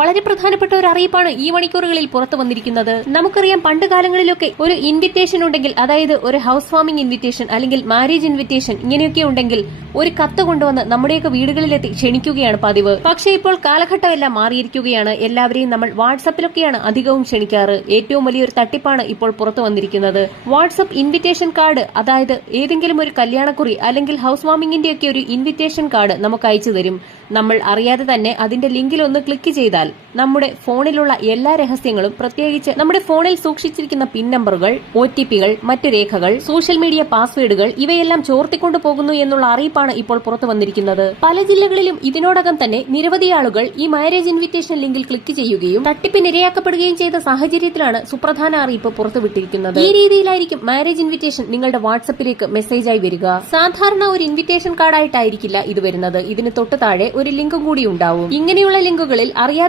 വളരെ പ്രധാനപ്പെട്ട ഒരു അറിയിപ്പാണ് ഈ മണിക്കൂറുകളിൽ പുറത്തു വന്നിരിക്കുന്നത്. നമുക്കറിയാം പണ്ട് കാലങ്ങളിലൊക്കെ ഒരു ഇൻവിറ്റേഷൻ ഉണ്ടെങ്കിൽ, അതായത് ഒരു ഹൌസ് വാമിംഗ് ഇൻവിറ്റേഷൻ അല്ലെങ്കിൽ മാരേജ് ഇൻവിറ്റേഷൻ ഇങ്ങനെയൊക്കെ ഉണ്ടെങ്കിൽ ഒരു കത്ത് കൊണ്ടുവന്ന് നമ്മുടെയൊക്കെ വീടുകളിലെത്തി ക്ഷണിക്കുകയാണ് പതിവ്. പക്ഷേ ഇപ്പോൾ കാലഘട്ടമെല്ലാം മാറിയിരിക്കുകയാണ്. എല്ലാവരെയും നമ്മൾ വാട്സാപ്പിലൊക്കെയാണ് അധികവും ക്ഷണിക്കാറ്. ഏറ്റവും വലിയൊരു തട്ടിപ്പാണ് ഇപ്പോൾ പുറത്തു വന്നിരിക്കുന്നത്. വാട്സാപ്പ് ഇൻവിറ്റേഷൻ കാർഡ്, അതായത് ഏതെങ്കിലും ഒരു കല്യാണക്കുറി അല്ലെങ്കിൽ ഹൌസ് വാമിംഗിന്റെ ഒക്കെ ഒരു ഇൻവിറ്റേഷൻ കാർഡ് നമുക്ക് അയച്ചു തരും. നമ്മൾ അറിയാതെ തന്നെ അതിന്റെ ലിങ്കിൽ ഒന്ന് ക്ലിക്ക് ചെയ്താൽ നമ്മുടെ ഫോണിലുള്ള എല്ലാ രഹസ്യങ്ങളും, പ്രത്യേകിച്ച് നമ്മുടെ ഫോണിൽ സൂക്ഷിച്ചിരിക്കുന്ന പിൻ നമ്പറുകൾ, OTP-കൾ, മറ്റു രേഖകൾ, സോഷ്യൽ മീഡിയ പാസ്വേഡുകൾ ഇവയെല്ലാം ചോർത്തിക്കൊണ്ടു പോകുന്നു എന്നുള്ള അറിയിപ്പാണ് ഇപ്പോൾ പുറത്തു വന്നിരിക്കുന്നത്. പല ജില്ലകളിലും ഇതിനോടകം തന്നെ നിരവധി ആളുകൾ ഈ മാരേജ് ഇൻവിറ്റേഷൻ ലിങ്കിൽ ക്ലിക്ക് ചെയ്യുകയും തട്ടിപ്പിന് ഇരയാക്കപ്പെടുകയും ചെയ്ത സാഹചര്യത്തിലാണ് സുപ്രധാന അറിയിപ്പ് പുറത്തുവിട്ടിരിക്കുന്നത്. ഈ രീതിയിലായിരിക്കും മാരേജ് ഇൻവിറ്റേഷൻ നിങ്ങളുടെ വാട്സപ്പിലേക്ക് മെസ്സേജായി വരിക. സാധാരണ ഒരു ഇൻവിറ്റേഷൻ കാർഡായിട്ടായിരിക്കില്ല ഇത് വരുന്നത്. ഇതിന് തൊട്ടു താഴെ ഒരു ലിങ്കും കൂടി ഉണ്ടാവും. ഇങ്ങനെയുള്ള ലിങ്കുകളിൽ അറിയാതെ